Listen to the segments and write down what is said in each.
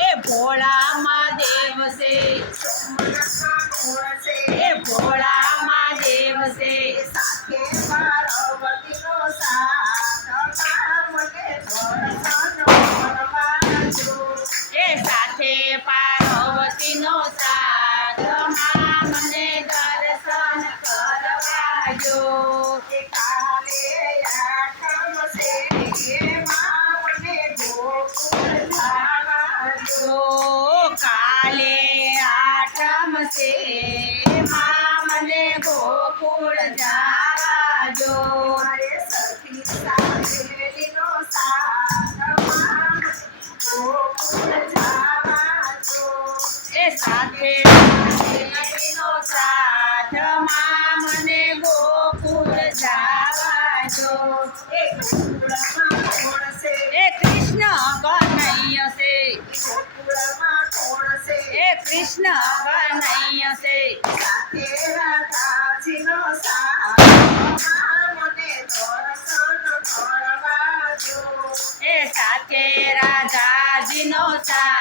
એ ભોળા મહાદેવ છે કૃષ્ણ કનૈય છે. સાથે રાતાજીનો મને દર્શન સા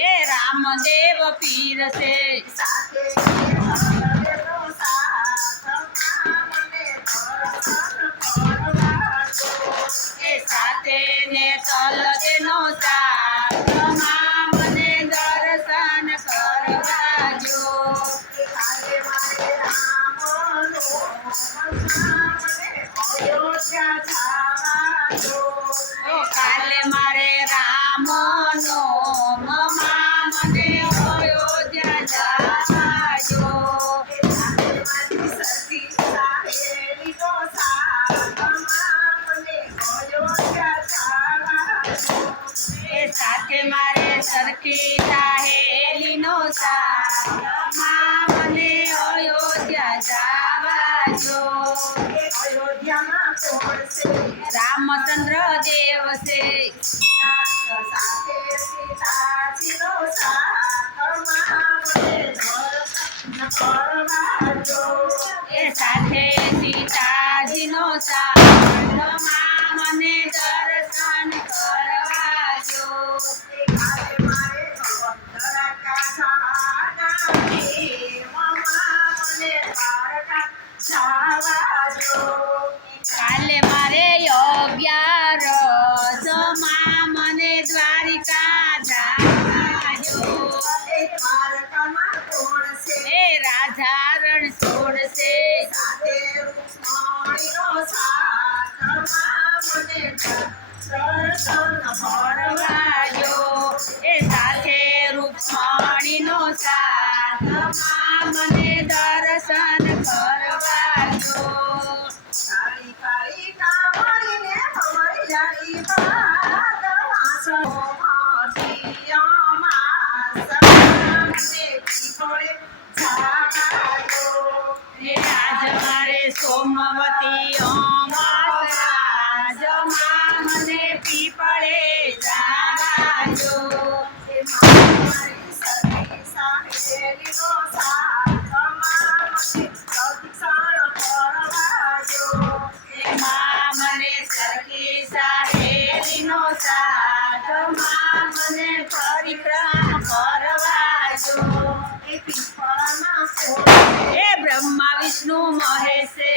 એ રામદેવ પીર છે સાથે ને તલ તેનો સાથ Thank you. સાથે મારે સરખી સાહેલીનો સામા મને અયોધ્યા જાવા જો અયોધ્યામાં કોણ છે રામચંદ્ર દેવ છે સાથે સીતા શિરો સાથે સીતાજીનો સાંભળમાં મને 家一把的拉走。વિક્રમ પરવાજો એ પિંપળમાં એ બ્રહ્મા વિષ્ણુ મહેશે.